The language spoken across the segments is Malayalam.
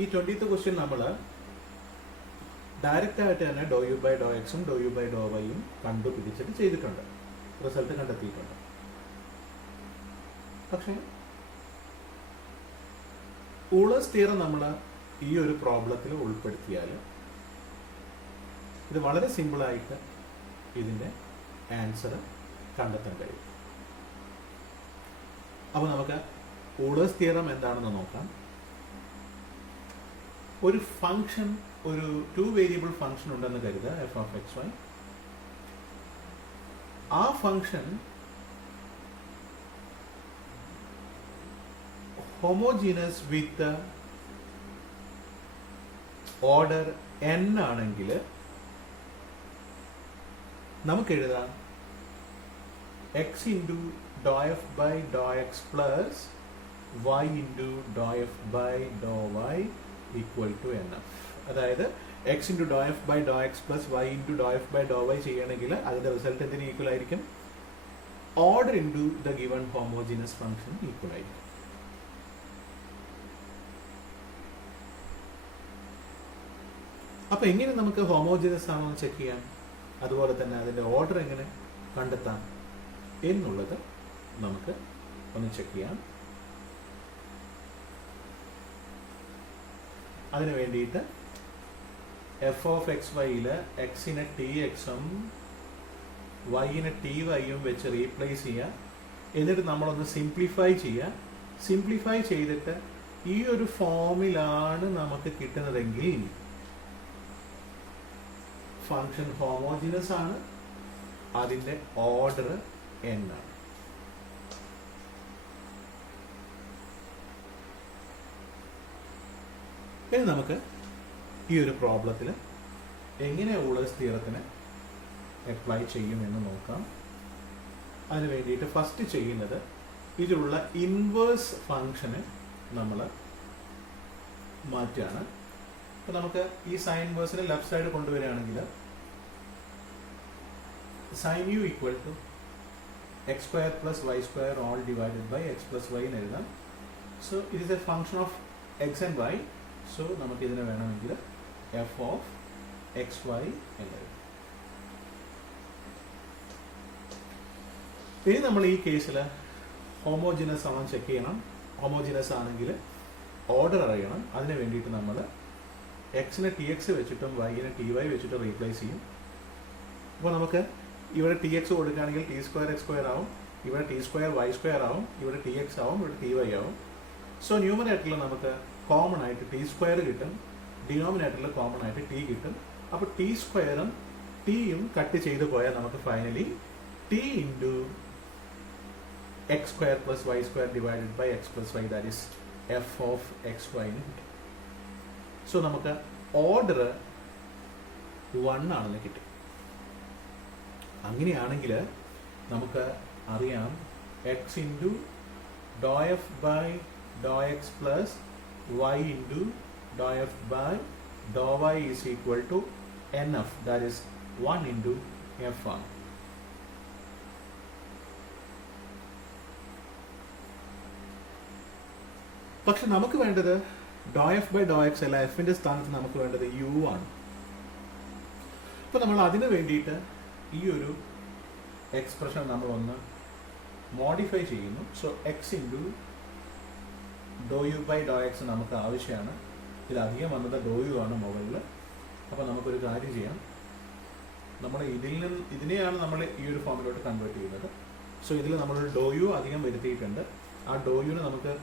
ഈ 20th ക്വസ്റ്റ്യൻ നമ്മൾ ഡയറക്റ്റ് ആയിട്ട് തന്നെ ഡോ യു ബൈ ഡോ എക്സും ഡോ യു ബൈ ഡോ വൈയും കണ്ടുപിടിച്ചിട്ട് ചെയ്തിട്ടുണ്ട്, റിസൾട്ട് കണ്ടെത്തിയിട്ടുണ്ട്. പക്ഷേ ഊളേഴ്സ് തിയറം നമ്മൾ ഈ ഒരു പ്രോബ്ലത്തിൽ ഉൾപ്പെടുത്തിയാൽ ഇത് വളരെ സിമ്പിളായിട്ട് ഇതിൻ്റെ ആൻസർ കണ്ടെത്താൻ കഴിയും. അപ്പോൾ നമുക്ക് ഊളേഴ്സ് തിയറം എന്താണെന്ന് നോക്കാം. ഒരു ഫംഗ്ഷൻ, ഒരു 2 വേരിയബിൾ ഫംഗ്ഷൻ ഉണ്ടെന്ന് കരുതുക, എഫ് ഓഫ് എക്സ് വൈ. ആ function homogeneous with order n ആണെങ്കിൽ നമുക്ക് എഴുതാം x into doh f by Dr X plus y into doh f by Dr Y equal to N F. അതായത് x into doh f by Dr X plus y into doh f by Dr Y ചെയ്യണമെങ്കിൽ അതിന്റെ റിസൾട്ട് എന്തിന് ഈക്വൽ ആയിരിക്കും? Order into the given homogeneous function equal ആയിരിക്കും. അപ്പൊ എങ്ങനെ നമുക്ക് ഹോമോജീനസ് ആണോ എന്ന് ചെക്ക് ചെയ്യാം, അതുപോലെ തന്നെ അതിന്റെ ഓർഡർ എങ്ങനെ കണ്ടെത്താം എന്നുള്ളത് നമുക്ക് ഒന്ന് ചെക്ക് ചെയ്യാം. അതിനു വേണ്ടിയിട്ട് എഫ് ഓഫ് എക്സ് വൈയില് എക്സിനെ ടി എക്സും വൈനെ ടി വൈയും വെച്ച് റീപ്ലേസ് ചെയ്യുക. എന്നിട്ട് നമ്മളൊന്ന് സിംപ്ലിഫൈ ചെയ്യുക. സിംപ്ലിഫൈ ചെയ്തിട്ട് ഈ ഒരു ഫോമിലാണ് നമുക്ക് കിട്ടുന്നതെങ്കിൽ ഫംഗ്ഷൻ ഹോമോജീനസ് ആണ്, അതിന്റെ ഓർഡർ n ആണ്. ഇനി നമുക്ക് ഈ ഒരു പ്രോബ്ലത്തിൽ എങ്ങനെ ഊളേഴ്സ് തിയറത്തിനെ അപ്ലൈ ചെയ്യുമെന്ന് നോക്കാം. അതിന് വേണ്ടിയിട്ട് ഫസ്റ്റ് ചെയ്യുന്നത് ഇതിലുള്ള ഇൻവേഴ്സ് ഫംഗ്ഷന് നമ്മൾ മാറ്റുകയാണ്. അപ്പോൾ നമുക്ക് ഈ സൈൻ ഇൻവേഴ്സിനെ ലെഫ്റ്റ് സൈഡ് കൊണ്ടുവരികയാണെങ്കിൽ sine U equal to X square plus Y square all divided by X plus Y എന്ന് എഴുതാം. So it is a function of X and Y. So നമുക്ക് ഇതിനെ വേണമെങ്കിൽ എഫ് ഓഫ് എക്സ് വൈ എന്ന് എഴുതാം. ഇനി നമ്മൾ ഈ കേസിൽ ഹോമോജിനസ് ആണോ ചെക്ക് ചെയ്യണം. ഹോമോജിനസ് ആണെങ്കിൽ ഓർഡർ അറിയണം. അതിന് വേണ്ടിയിട്ട് നമ്മൾ എക്സിനെ ടി എക്സ് വെച്ചിട്ടും വൈനെ ടി വൈ വെച്ചിട്ടും റീപ്ലേസ് ചെയ്യും. അപ്പോൾ നമുക്ക് ഇവിടെ ടി എക്സ് കൊടുക്കുകയാണെങ്കിൽ ടി സ്ക്വയർ എക്സ് സ്ക്വയർ ആവും, ഇവിടെ ടി സ്ക്വയർ വൈ സ്ക്വയർ ആവും, ഇവിടെ ടി എക്സ് ആവും, ഇവിടെ ടി വൈ ആവും. സോ ന്യൂമറേറ്ററിൽ നമുക്ക് കോമൺ ആയിട്ട് ടി സ്ക്വയർ കിട്ടും, ഡിനോമിനേറ്ററിൽ കോമൺ ആയിട്ട് ടി കിട്ടും. അപ്പോൾ ടി സ്ക്വയറും ടിയും കട്ട് ചെയ്ത് പോയാൽ നമുക്ക് finally T into X square plus Y square divided by X plus Y, that is F of X Y എന്ന് കിട്ടും. സോ നമുക്ക് ഓർഡർ 1 ആണെന്ന് കിട്ടും. അങ്ങനെയാണെങ്കിൽ നമുക്ക് അറിയാം X into doh f by Dr X plus Y into doh f by Dr Y is equal to N F, that is 1 into F ആണ്. പക്ഷെ നമുക്ക് വേണ്ടത് ഡോ എഫ് ബൈ ഡോ എക്സ് അല്ല, എഫിന്റെ സ്ഥാനത്ത് നമുക്ക് വേണ്ടത് യു ആണ്. അപ്പൊ നമ്മൾ അതിന് വേണ്ടിയിട്ട് ഈ ഒരു എക്സ്പ്രഷൻ നമ്മൾ ഒന്ന് മോഡിഫൈ ചെയ്യുന്നു. So X into Dr U by Dr X നമുക്ക് ആവശ്യമാണ്. ഇതിലധികം വന്നത് ഡോ യു ആണ് മുകളിൽ. അപ്പോൾ നമുക്കൊരു കാര്യം ചെയ്യാം, നമ്മൾ ഇതിനെയാണ് നമ്മൾ ഈ ഒരു ഫോമിലോട്ട് കൺവേർട്ട് ചെയ്യുന്നത്. സോ ഇതിൽ നമ്മളൊരു ഡോ യു അധികം വരുത്തിയിട്ടുണ്ട്. ആ ഡോ യുനെ നമുക്ക്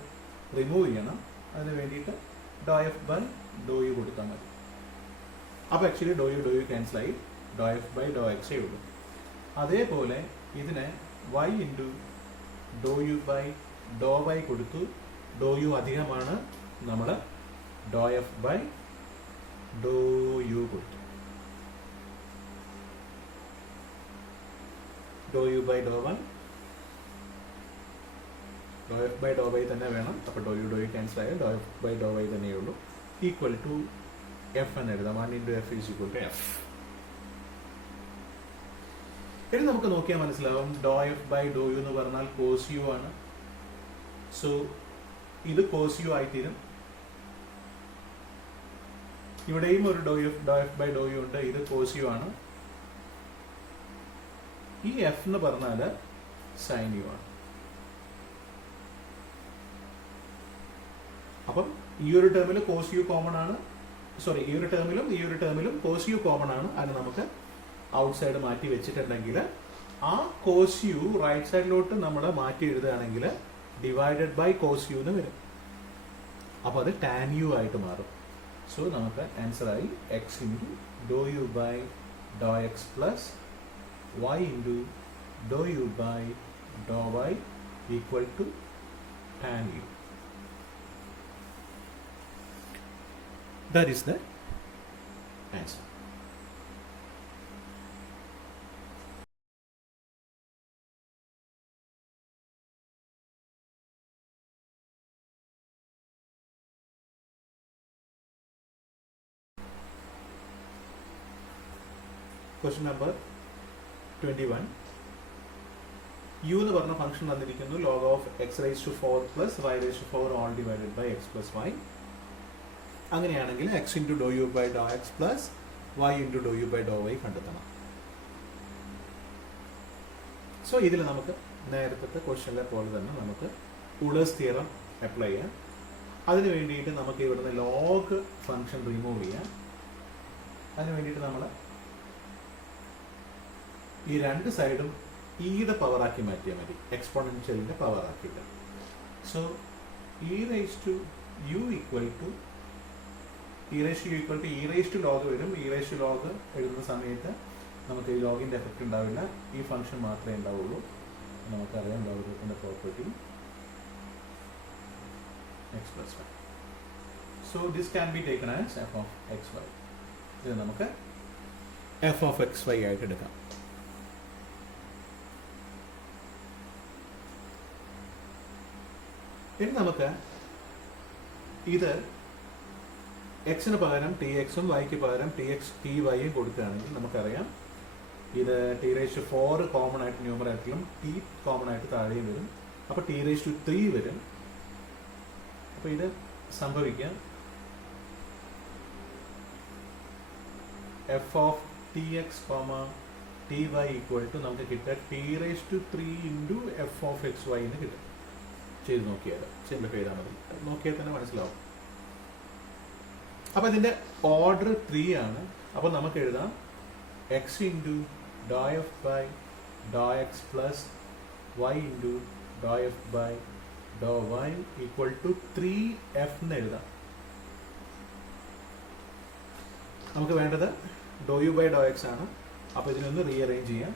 റിമൂവ് ചെയ്യണം. അതിന് വേണ്ടിയിട്ട് doh f by Dr U കൊടുത്താൽ മതി. അപ്പോൾ ആക്ച്വലി ഡോ യു ക്യാൻസൽ ആയി, ഡോ എഫ് ബൈ ഡോ എക്സേ ഉള്ളൂ. അതേപോലെ ഇതിനെ Y into Dr U by Dr Y കൊടുത്തു. ഡോ യു അധികമാണ്, നമ്മൾ doe F by Dr U കൊടുത്തു. Doe U by Dr Y, doe F by Dr Y തന്നെ വേണം. അപ്പോൾ ഡോ യു ക്യാൻസൽ ആയാൽ doe F by Dr Y തന്നെയേ ഉള്ളൂ. ഈക്വൽ ടു എഫ് എന്ന് എഴുതാം. 1 into F is equal to F. ഇനി നമുക്ക് നോക്കിയാൽ മനസ്സിലാവും doe F by Dr U എന്ന് പറഞ്ഞാൽ കോസ് യു ആണ്. സോ ഇത് കോസ് യു ആയിത്തീരും. ഇവിടെയും ഒരു doh f by Dr U ഉണ്ട്. ഇത് കോസ് യു ആണ്. ഈ എഫ് എന്ന് പറഞ്ഞാൽ സൈൻ യു ആണ്. അപ്പം ഈ ഒരു ടേമിൽ കോസ് യു കോമൺ ആണ്. സോറി, ഈ ഒരു ടേമിലും കോസ് യു കോമൺ ആണ്. അത് നമുക്ക് ഔട്ട് സൈഡ് മാറ്റി വെച്ചിട്ടുണ്ടെങ്കിൽ ആ കോസ് യു റൈറ്റ് സൈഡിലോട്ട് നമ്മൾ മാറ്റി എഴുതുകയാണെങ്കിൽ ഡിവൈഡഡ് ബൈ കോസ് യു എന്ന് വരും. അപ്പോൾ അത് ടാൻ യു ആയിട്ട് മാറും. സോ നമുക്ക് ആൻസർ ആയി X into Dr U by Dr X plus y into dou u by dou y equal to tan u. That is the answer. Question number 21. u എന്ന് പറഞ്ഞ ഫംഗ്ഷൻ തന്നിരിക്കുന്നു. log of x raised to 4 plus y raised to 4 all divided by x plus y. അങ്ങനെയാണെങ്കിൽ x into dou u by dou x plus y into dou u by dou y കണ്ടെത്തണം. സോ ഇതിൽ നമുക്ക് നേരത്തെ ക്വസ്റ്റ്യനിലെ പോലെ തന്നെ നമുക്ക് ഉളേഴ്സ് തിയറം അപ്ലൈ ചെയ്യാം. അതിന് വേണ്ടിയിട്ട് നമുക്ക് ഇവിടുന്ന് ലോഗ് ഫംഗ്ഷൻ റിമൂവ് ചെയ്യാം. അതിന് വേണ്ടിയിട്ട് നമ്മൾ ഈ രണ്ട് സൈഡും ഇയുടെ പവറാക്കി മാറ്റിയാൽ മതി, എക്സ്പോണൻഷ്യലിൻ്റെ പവറാക്കിയിട്ട്. So E raise to U equal to E raise to log വരും. ഇ റേസ് ടു ലോഗ് എഴുതുന്ന സമയത്ത് നമുക്ക് ഈ ലോഗിൻ്റെ എഫക്റ്റ് ഉണ്ടാവില്ല, ഈ ഫംഗ്ഷൻ മാത്രമേ ഉണ്ടാവുള്ളൂ. നമുക്കറിയാം ലോഗരിതത്തിൻ്റെ property X plus Y. So this can be taken as F of X Y. ഇത് നമുക്ക് എഫ് ഓഫ് എക്സ് വൈ ആയിട്ട് എടുക്കാം. ഇനി നമുക്ക് ഇത് എക്സിന് പകരം ടി എക്സും വൈക്ക് പകരം ടി വൈയും കൊടുക്കുകയാണെങ്കിൽ നമുക്കറിയാം ഇത് ടി റേസ് ടു 4 കോമൺ ആയിട്ട് ന്യൂമറേറ്ററിലും ടി കോമൺ ആയിട്ട് താഴെയും വരും. അപ്പോൾ ടി റേസ് ടു 3 വരും. അപ്പോൾ ഇത് സംഭവിക്കാം F of T X T Y equal to നമുക്ക് കിട്ടുക T raise to 3 into F of X Y എന്ന് കിട്ടും. ചെയ്ത് നോക്കിയാൽ സിംപ്ലിഫൈ ചെയ്താൽ മതി, നോക്കിയാൽ തന്നെ മനസ്സിലാവും. അപ്പോൾ ഇതിൻ്റെ ഓർഡർ 3 ആണ്. അപ്പോൾ നമുക്ക് എഴുതാം X into doh f by Dr X plus Y into doh f by Dr Y equal to 3f എന്ന് എഴുതാം. നമുക്ക് വേണ്ടത് ഡോ യു ബൈ ഡോ എക്സ് ആണ്. അപ്പോൾ ഇതിനൊന്ന് റീഅറേഞ്ച് ചെയ്യാം.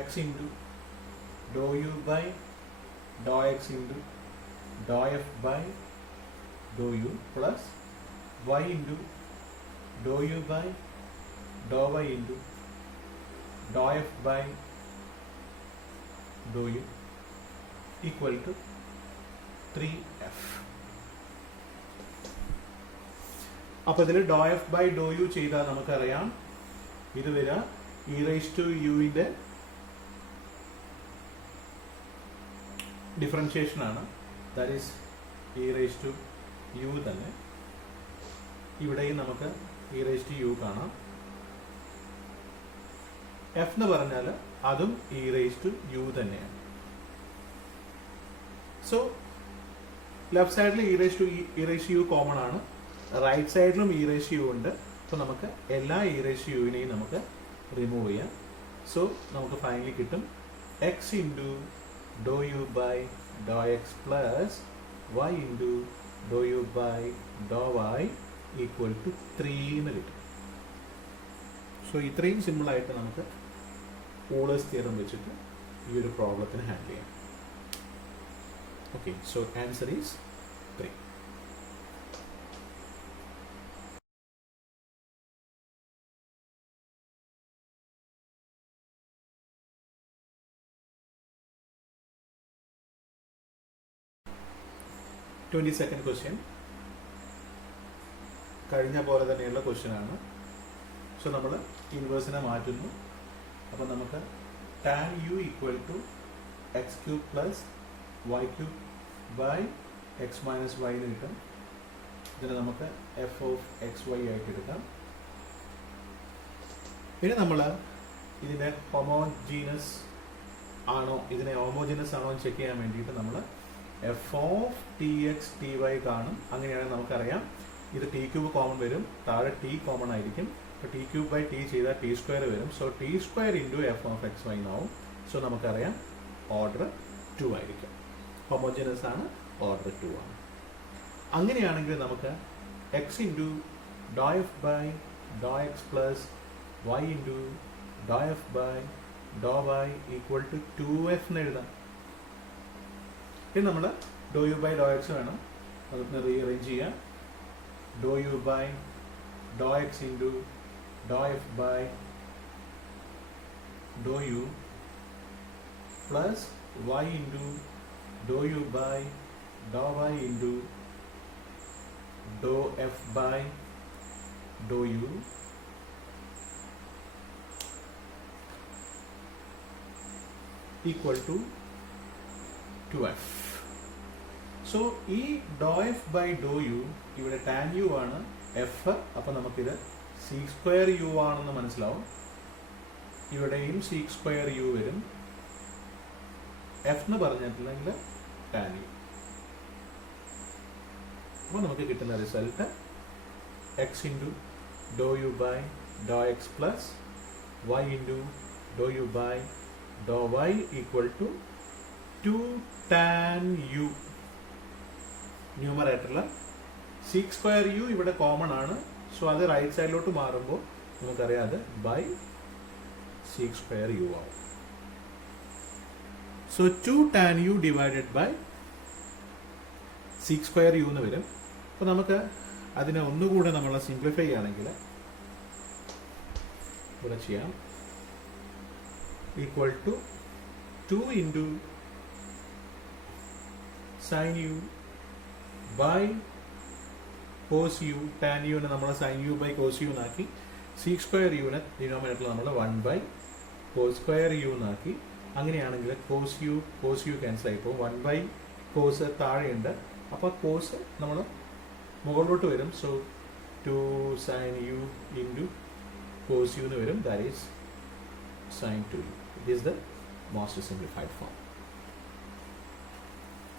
X into Dr U by dou x into dou f by dou u plus y into dou u by dou y into dou f by dou u equal to 3f. അപ്പോൾ ഇതിൽ doh f by Dr U ചെയ്താൽ നമുക്കറിയാം ഇത് വരിക ഇ റേസ് ടു യുവിൻ്റെ ഡിഫറൻഷിയേഷൻ ആണ്. That is E raise to U തന്നെ. ഇവിടെയും നമുക്ക് ഇ റേസ് ടു യു കാണാം. എഫ് എന്ന് പറഞ്ഞാൽ അതും ഇ റേസ് ടു യു തന്നെയാണ്. സോ ലെഫ്റ്റ് സൈഡിൽ E raise to U common ആണ്, റൈറ്റ് സൈഡിലും ഇ റേസ് ടു യു ഉണ്ട്. അപ്പോൾ നമുക്ക് എല്ലാ ഇ റേസ് ടു യുവിനെയും നമുക്ക് റിമൂവ് ചെയ്യാം. സോ നമുക്ക് ഫൈനലി കിട്ടും x into dou u by dou x plus y into dou u by dou y equal to 3 എന്ന് കിട്ടും. സോ ഇത്രയും സിമ്പിളായിട്ട് നമുക്ക് ഓളേഴ്സ് തിയറം വെച്ചിട്ട് ഈ ഒരു പ്രോബ്ലത്തിന് ഹാൻഡിൽ ചെയ്യാം. Okay, so answer is 3. Second question കഴിഞ്ഞ പോലെ തന്നെയുള്ള ക്വസ്റ്റ്യൻ ആണ്. സോ നമ്മൾ ഇൻവേഴ്സിനെ മാറ്റുന്നു. അപ്പോൾ നമുക്ക് tan U equal to X cube plus Y cube by X minus Y എന്ന് കിട്ടും. ഇതിനെ നമുക്ക് എഫ് ഓഫ് എക്സ് വൈ ആയിട്ട് എടുക്കാം. ഇനി നമ്മൾ ഇതിൻ്റെ ഹോമോജീനസ് ആണോ, ഇതിനെ ഹോമോജീനസ് ആണോ എന്ന് ചെക്ക് ചെയ്യാൻ വേണ്ടിയിട്ട് നമ്മൾ F of T X T Y കാണും. അങ്ങനെയാണെങ്കിൽ നമുക്കറിയാം ഇത് ടി ക്യൂബ് കോമൺ വരും, താഴെ ടി കോമൺ ആയിരിക്കും. അപ്പോൾ ടി ക്യൂബ് ബൈ ടി ചെയ്താൽ ടി സ്ക്വയർ വരും. So T square into F of X Y എന്നാവും. സോ നമുക്കറിയാം ഓർഡർ 2 ആയിരിക്കും. ഹോമോജീനസ് ആണ്, ഓർഡർ 2 ആണ്. അങ്ങനെയാണെങ്കിൽ നമുക്ക് X into doh f by Dr X plus Y into doh f by Dr Y equal to 2f എന്ന് എഴുതാം. ഇനി നമ്മൾ doe U by Dr X വേണം, നമുക്ക് റീഅറേഞ്ച് ചെയ്യാം. Doe U by Dr X into doh f by Dr U plus Y into Dr U by Dr Y into doh f by Dr U equal to 2f. So ഈ ഡോ എഫ് ബൈ ഡോ യു ഇവിടെ ടാൻ യു ആണ്, എഫ്. അപ്പം നമുക്കിത് സീക്ക് സ്ക്വയർ യു ആണെന്ന് മനസ്സിലാവും. ഇവിടെയും സീക്ക് സ്ക്വയർ യു വരും. എഫ് എന്ന് പറഞ്ഞിട്ടുണ്ടെങ്കിൽ ടാൻ യു. അപ്പോൾ നമുക്ക് കിട്ടുന്ന result X into Dr U by Dr X plus Y into Dr U by Dr Y equal to 2 tan u. ന്യൂമറേറ്ററിൽ സീക്ക് സ്ക്വയർ യു ഇവിടെ കോമൺ ആണ്. സോ അത് റൈറ്റ് സൈഡിലോട്ട് മാറുമ്പോൾ നമുക്കറിയാം അത് ബൈ സീക്ക് സ്ക്വയർ യു ആവും. So 2 tan u divided by sec square U എന്ന് വരും. അപ്പോൾ നമുക്ക് അതിനെ ഒന്നുകൂടെ നമ്മൾ സിംപ്ലിഫൈ ചെയ്യുകയാണെങ്കിൽ ഇവിടെ ചെയ്യാം. Equal to 2 into sine U by cos U. Tan യുവിനെ നമ്മൾ sine U by cos U എന്നാക്കി. സീക്ക് സ്ക്വയർ യുവിനെ ഡിനോമിനേറ്ററിൽ നമ്മൾ 1 ബൈ കോസ് സ്ക്വയർ യു എന്നാക്കി. അങ്ങനെയാണെങ്കിൽ കോസ് യു ക്യാൻസൽ ആയി പോകും. 1 ബൈ കോസ് താഴെയുണ്ട്, അപ്പോൾ കോസ് നമ്മൾ മുകളിലോട്ട് വരും. So 2 sine U into cos U എന്ന് വരും. That is sine 2u. It is the most simplified form.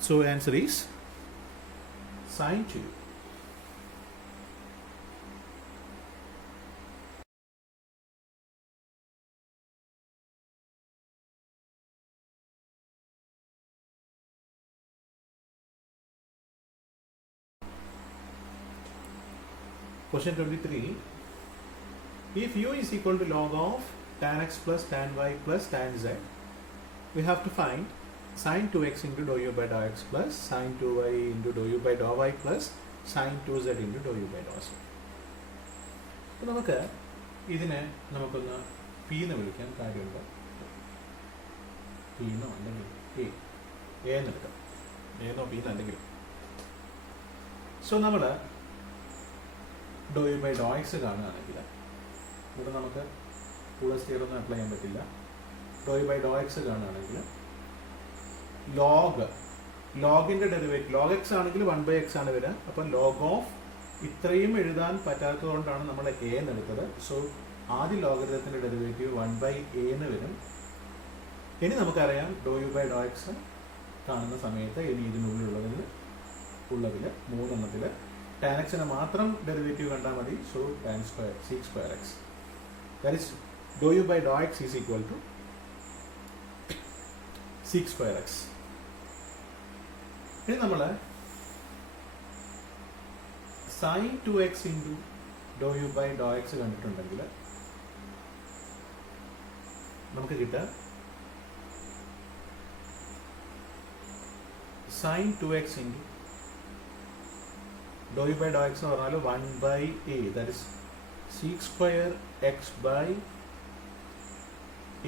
So answer is sin 2u. Question 23. If u is equal to log of tan x plus tan y plus tan z, we have to find sin 2x into dou u by dou x plus sin 2y into dou u by dou y plus sin 2z into dou u by dou z. അപ്പോൾ നമുക്ക് ഇതിനെ നമുക്കൊന്ന് പി എന്ന് വിളിക്കാൻ കാര്യമുണ്ട്. പി എന്നോ അല്ലെങ്കിൽ എ എന്നെടുക്കാം. എന്നോ പി എന്നോ എന്തെങ്കിലും. സോ നമ്മൾ doe U by Dr X കാണുകയാണെങ്കിൽ ഇവിടെ നമുക്ക് കൂടുതൽ സ്റ്റീറൊന്നും അപ്ലൈ ചെയ്യാൻ പറ്റില്ല. ഡോ യു ബൈ ഡോ എക്സ് കാണുകയാണെങ്കിൽ ലോഗിൻ്റെ ഡെറിവേറ്റീവ് ലോഗ് എക്സ് ആണെങ്കിൽ 1 ബൈ എക്സ് ആണ് വരിക. അപ്പം ലോഗ് ഓഫ് ഇത്രയും എഴുതാൻ പറ്റാത്തതുകൊണ്ടാണ് നമ്മൾ എ എന്ന് എടുത്തത്. സോ ആദ്യ ലോഗരിതത്തിൻ്റെ ഡെറിവേറ്റീവ് 1 ബൈ എ എന്ന് വരും. ഇനി നമുക്കറിയാം ഡോ യു ബൈ ഡോ എക്സ് കാണുന്ന സമയത്ത് ഇനി ഇതിനുള്ളിലുള്ളതിൽ 3 ടാൻ എക്സിനെ മാത്രം ഡെറിവേറ്റീവ് കണ്ടാൽ മതി. So tan square sec square X, that is ഡോ U by Dr X is equal to sec square X. ഇനി നമ്മൾ sine 2x into Dr U by Dr X കണ്ടിട്ടുണ്ടെങ്കിൽ നമുക്ക് കിട്ടുക sine 2x into Dr U by Dr X എന്ന് പറഞ്ഞാൽ 1 by A, that is sec square X by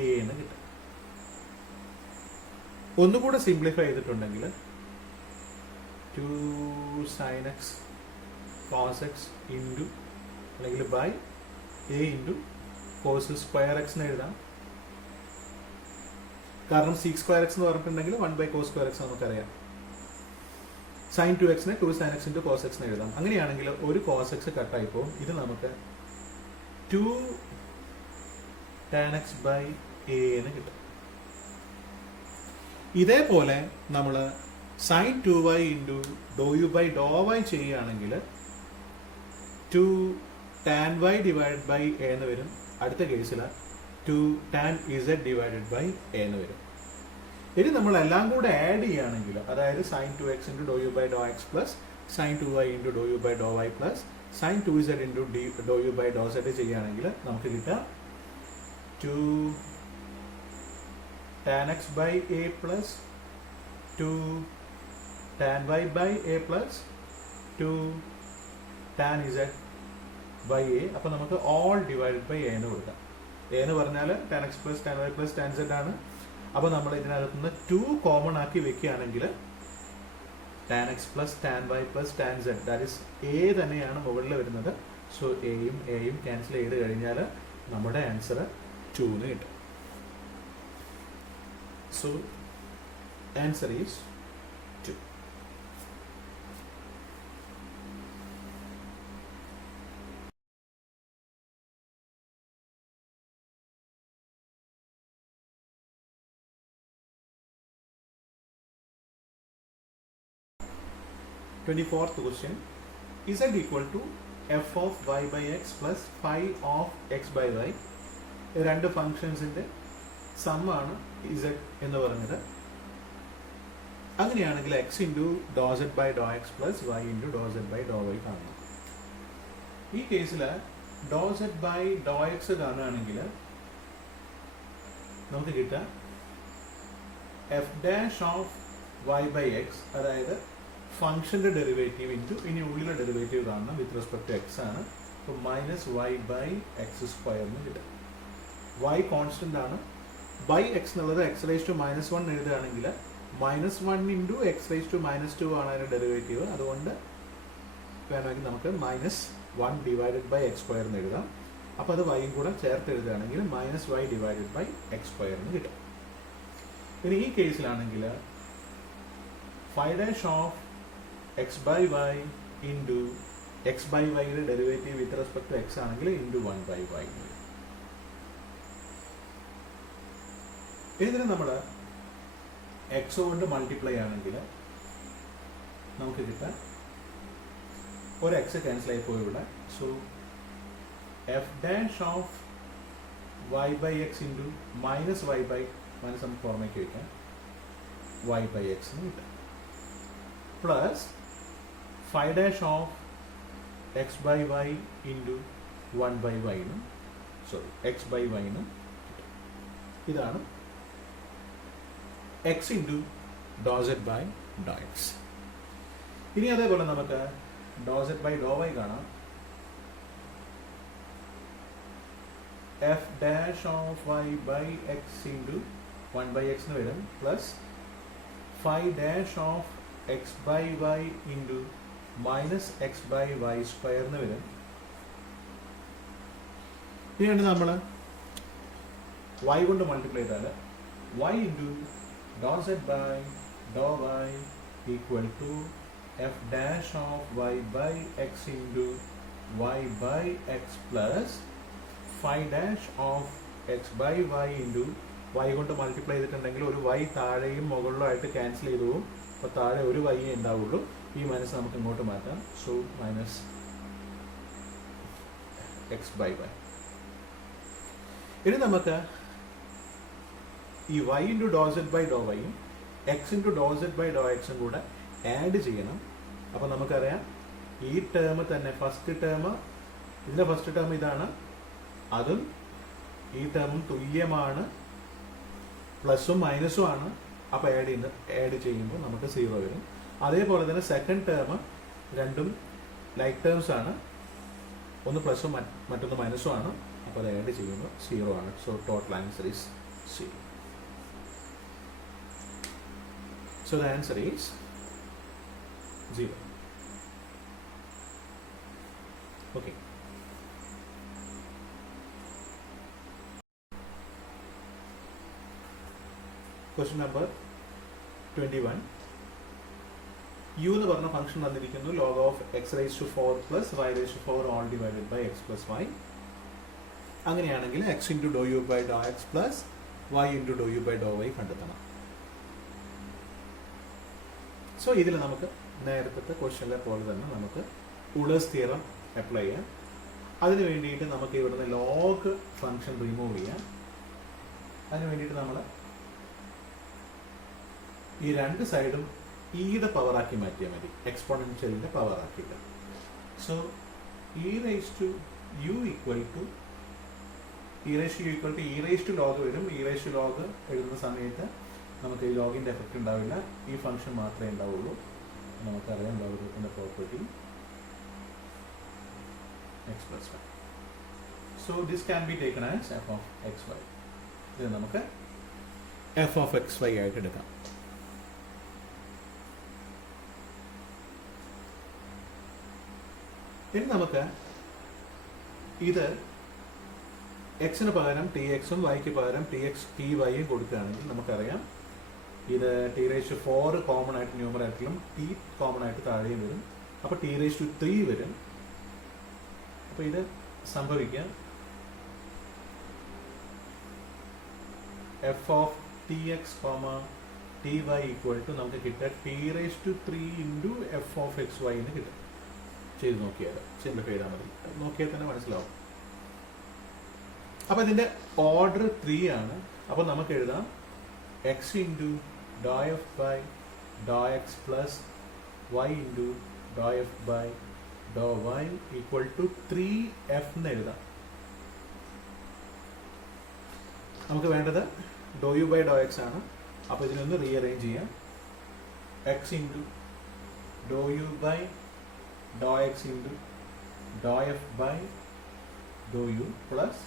A എന്ന് കിട്ടും. ഒന്നുകൂടെ സിംപ്ലിഫൈ ചെയ്തിട്ടുണ്ടെങ്കിൽ 2 sine X cos X into അല്ലെങ്കിൽ by A into cos square X എന്ന് എഴുതാം. കാരണം സീക്ക് സ്ക്വയർ എക്സ് എന്ന് പറഞ്ഞിട്ടുണ്ടെങ്കിൽ 1 ബൈ കോസ് സ്ക്വയർ എക്സ് നമുക്കറിയാം. Sine 2x to sine X into cos X എഴുതാം. അങ്ങനെയാണെങ്കിൽ ഒരു കോസ് എക്സ് കട്ടായി പോകും. ഇത് നമുക്ക് 2 tan x ബൈ എ എന്ന് കിട്ടും. ഇതേപോലെ നമ്മൾ sine 2y into Dr U by Dr Y ചെയ്യുകയാണെങ്കിൽ 2 tan y divide by A എന്ന് വരും. അടുത്ത കേസിൽ 2 tan z divided by A എന്ന് വരും. ഇനി നമ്മൾ എല്ലാം കൂടെ ആഡ് ചെയ്യുകയാണെങ്കിൽ, അതായത് sine 2x into Dr U by Dr X plus sine 2y into Dr U by Dr Y plus sine 2z into Dr U by ഡോ സെറ്റ് ചെയ്യുകയാണെങ്കിൽ നമുക്ക് കിട്ടാം 2 tan x by a plus 2 tan y by a plus 2 tan z by a. അപ്പോൾ നമുക്ക് ഓൾ ഡിവൈഡഡ് ബൈ എ എന്ന് കൊടുക്കാം. എ എന്ന് പറഞ്ഞാൽ tan x plus tan y plus tan z ആണ്. അപ്പോൾ നമ്മൾ ഇതിനകത്ത് നിന്ന് 2 കോമൺ ആക്കി വെക്കുകയാണെങ്കിൽ tan x plus tan y plus tan z, that is A തന്നെയാണ് മുകളിൽ വരുന്നത്. സോ എയും ക്യാൻസൽ ചെയ്ത് കഴിഞ്ഞാൽ നമ്മുടെ ആൻസർ 2 എന്ന് കിട്ടും. So answer is 2. Twenty-fourth question. Z equal to f of y by x plus phi of x by y. രണ്ട് ഫങ്ഷൻസിന്റെ സമ്മാണ് z എന്ന് പറഞ്ഞത്. അങ്ങനെയാണെങ്കിൽ x into Dr Z by Dr X plus Y into Dr Z by Dr Y കാണണം. ഈ കേസിൽ ഡോ സെഡ് ബൈ ഡോ എക്സ് കാണുകയാണെങ്കിൽ നമുക്ക് കിട്ടുക F dash of Y by X, അതായത് ഫംഗ്ഷന്റെ ഡെറിവേറ്റീവ് ഇൻറ്റു ഇനി ഉള്ളിലെ ഡെറിവേറ്റീവ് കാണണം വിത്ത് റെസ്പെക്ട് ടു എക്സ് ആണ്. അപ്പോൾ minus Y by X square എന്ന് കിട്ടും. വൈ കോൺസ്റ്റന്റ് ആണ്. ബൈ എക്സ് എന്നുള്ളത് എക്സ് റേസ് ടു മൈനസ് 1 എഴുതുകയാണെങ്കിൽ -1 ഇൻറ്റു എക്സ് റേസ് ടു -2 ആണ് അതിൻ്റെ ഡെറിവേറ്റീവ്. അതുകൊണ്ട് വേണമെങ്കിൽ നമുക്ക് -1 ഡിവൈഡഡ് ബൈ എക്സ് സ്ക്വയർ എന്ന് എഴുതാം. അപ്പോൾ അത് വൈയും കൂടെ ചേർത്ത് എഴുതുകയാണെങ്കിൽ -y divided by X square എന്ന് കിട്ടും. ഇനി ഈ കേസിലാണെങ്കിൽ five dash of X by Y into X by വൈയുടെ derivative with respect to X ആണെങ്കിൽ ഇൻറ്റു 1 ബൈ വൈ. ഇതിന് നമ്മൾ എക്സ് കൊണ്ട് മൾട്ടിപ്ലൈ ആണെങ്കിൽ നമുക്ക് കിട്ടാൻ ഒരു എക്സ് ക്യാൻസൽ ആയി പോയി ഇവിടെ. So F dash of Y by X into minus Y by minus നമുക്ക് പുറമേക്ക് വയ്ക്കാം വൈ ബൈ എക്സ് എന്ന് കിട്ടാം. Plus five dash of X by Y into 1 by വൈനും എക്സ് ബൈ വൈനും കിട്ടും. ഇതാണ് X into Dr Z by Dr X. ഇനി അതേപോലെ നമുക്ക് doe Z by Dr Y കാണാം. F dash of Y by X into 1 by X എന്ന് വരും. Plus five dash of X by Y into minus X by Y square എന്ന് വരും. ഇനിയാണ് നമ്മൾ വൈ കൊണ്ട് മൾട്ടിപ്ലൈ ചെയ്താൽ y ഇൻറ്റു dou z by dou y equal to f dash of y by x into y by x plus phi dash of x by y into y കൊണ്ട് മൾട്ടിപ്ലൈ ചെയ്തിട്ടുണ്ടെങ്കിൽ ഒരു y താഴെയും മുകളിലും ആയിട്ട് ക്യാൻസൽ ചെയ്തു പോകും. അപ്പോൾ താഴെ ഒരു y ഉണ്ടാവുള്ളൂ. ഈ മൈനസ് നമുക്ക് ഇങ്ങോട്ട് മാറ്റാം. So minus X by Y. ഇനി നമുക്ക് ഈ y into Dr Z by doe വൈയും X into Dr Z by doe എക്സും കൂടെ ആഡ് ചെയ്യണം. അപ്പോൾ നമുക്കറിയാം ഈ ടേം തന്നെ ഫസ്റ്റ് ടേം, ഇതിൻ്റെ ഫസ്റ്റ് ടേം ഇതാണ്, അതും ഈ ടേമും തുല്യമാണ്, പ്ലസും മൈനസും ആണ്. അപ്പോൾ ആഡ് ചെയ്യുമ്പോൾ നമുക്ക് 0 വരും. അതേപോലെ തന്നെ സെക്കൻഡ് ടേം രണ്ടും ലൈക്ക് ടേംസ് ആണ്, ഒന്ന് പ്ലസും മറ്റൊന്ന് മൈനസും ആണ്. അപ്പോൾ അത് ആഡ് ചെയ്യുമ്പോൾ 0 ആണ്. So total answer is 0. So the answer is 0. Okay. Question number 21. U എന്ന് പറഞ്ഞ ഫംഗ്ഷൻ തന്നിരിക്കുന്നു log of X raise to 4 plus Y raise to 4 all divided by X plus Y. അങ്ങനെയാണെങ്കിൽ X into Dr U by Dr X plus Y into Dr U by Dr Y കണ്ടെത്തണം. സോ ഇതിൽ നമുക്ക് നേരത്തെ ക്വസ്റ്റ്യനിലെ പോലെ തന്നെ നമുക്ക് ഉളേഴ്സ് തിയറം അപ്ലൈ ചെയ്യാം. അതിന് വേണ്ടിയിട്ട് നമുക്ക് ഇവിടുന്ന് ലോഗ് ഫംഗ്ഷൻ റിമൂവ് ചെയ്യാം. അതിന് വേണ്ടിയിട്ട് നമ്മൾ ഈ രണ്ട് സൈഡും ഇയുടെ പവറാക്കി മാറ്റിയാൽ മതി, എക്സ്പോണൻഷ്യലിൻ്റെ പവറാക്കിയിട്ട്. So E raise to U equal to E raise to log വരും. ഇ റേസ് ടു ലോഗ് എഴുതുന്ന സമയത്ത് നമുക്ക് ഈ ലോഗിൻ്റെ എഫക്റ്റ് ഉണ്ടാവില്ല, ഈ ഫംഗ്ഷൻ മാത്രമേ ഉണ്ടാവുള്ളൂ. നമുക്കറിയാം ലോഗരിതത്തിൻ്റെ property x plus y. So this can be taken as f of xy. ഇത് നമുക്ക് f of xy ആയിട്ട് എടുക്കാം. ഇനി നമുക്ക് ഇത് എക്സിന് പകരം ടി എക്സും വൈക്ക് പകരം ടി എക്സ് ടി വൈയും കൊടുക്കുകയാണെങ്കിൽ നമുക്കറിയാം ഇത് ടി റേസ് ടു 4 കോമൺ ആയിട്ട് ന്യൂമറേറ്ററിലും ടി കോമൺ ആയിട്ട് താഴെയും വരും. അപ്പോൾ ടി റേസ് ടു 3 വരും. അപ്പോൾ ഇത് സംഭവിക്കുക F of T X comma T Y equal to നമുക്ക് കിട്ടുക T raise to 3 into F of X Y എന്ന് കിട്ടും. ചെയ്ത് നോക്കിയാൽ സിംപ്ലിഫൈ ചെയ്താൽ മതി, നോക്കിയാൽ തന്നെ മനസ്സിലാവും. അപ്പോൾ ഇതിൻ്റെ ഓർഡർ 3 ആണ്. അപ്പോൾ നമുക്ക് എഴുതാം X into doh f by Dr X plus Y into doh f by Dr Y equal to 3f എന്ന് എഴുതാം. നമുക്ക് വേണ്ടത് ഡോ യു ബൈ ഡോ എക്സ് ആണ്. അപ്പോൾ ഇതിനൊന്ന് റീഅറേഞ്ച് ചെയ്യാം. X into Dr U by Dr X into doh f by Dr U plus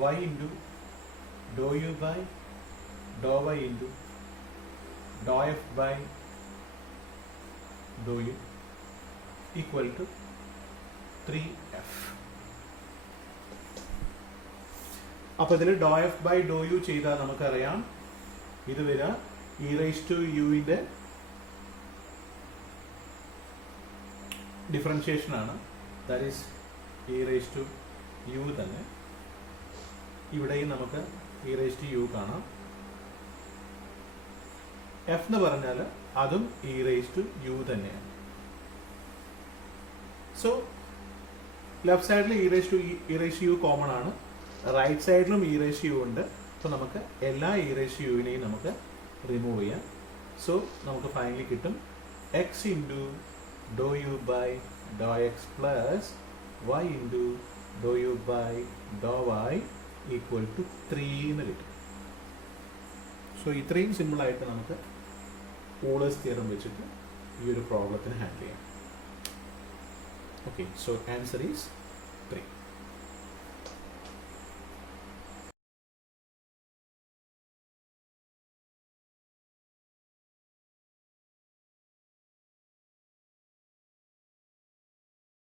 Y into Dr U by Dr Y into doh f by Dr U equal to 3f. അപ്പോൾ ഇതിൽ doh f by Dr U ചെയ്താൽ നമുക്കറിയാം ഇത് വരിക ഇ റേസ് ടു യുവിൻ്റെ ഡിഫറൻഷിയേഷൻ ആണ്. That is E raise to U തന്നെ. ഇവിടെയും നമുക്ക് ഇ റേസ് ടു യു കാണാം. എഫ് എന്ന് പറഞ്ഞാൽ അതും ഇ റേസ് ടു യു തന്നെയാണ്. സോ ലെഫ്റ്റ് സൈഡിൽ E raise to U common ആണ്, റൈറ്റ് സൈഡിലും ഇ റേസ് ടു യു ഉണ്ട്. അപ്പോൾ നമുക്ക് എല്ലാ ഇ റേസ് ടു യുവിനെയും നമുക്ക് റിമൂവ് ചെയ്യാം. സോ നമുക്ക് ഫൈനലി കിട്ടും x into Dr U by Dr X plus Y into Dr U by Dr Y equal to 3 എന്ന് കിട്ടും. സോ ഇത്രയും സിമ്പിളായിട്ട് നമുക്ക് ഓളേഴ്സ് തിയറം വെച്ചിട്ട് ഈ ഒരു പ്രോബ്ലത്തിന് ഹാൻഡിൽ ചെയ്യാം. Okay, so answer is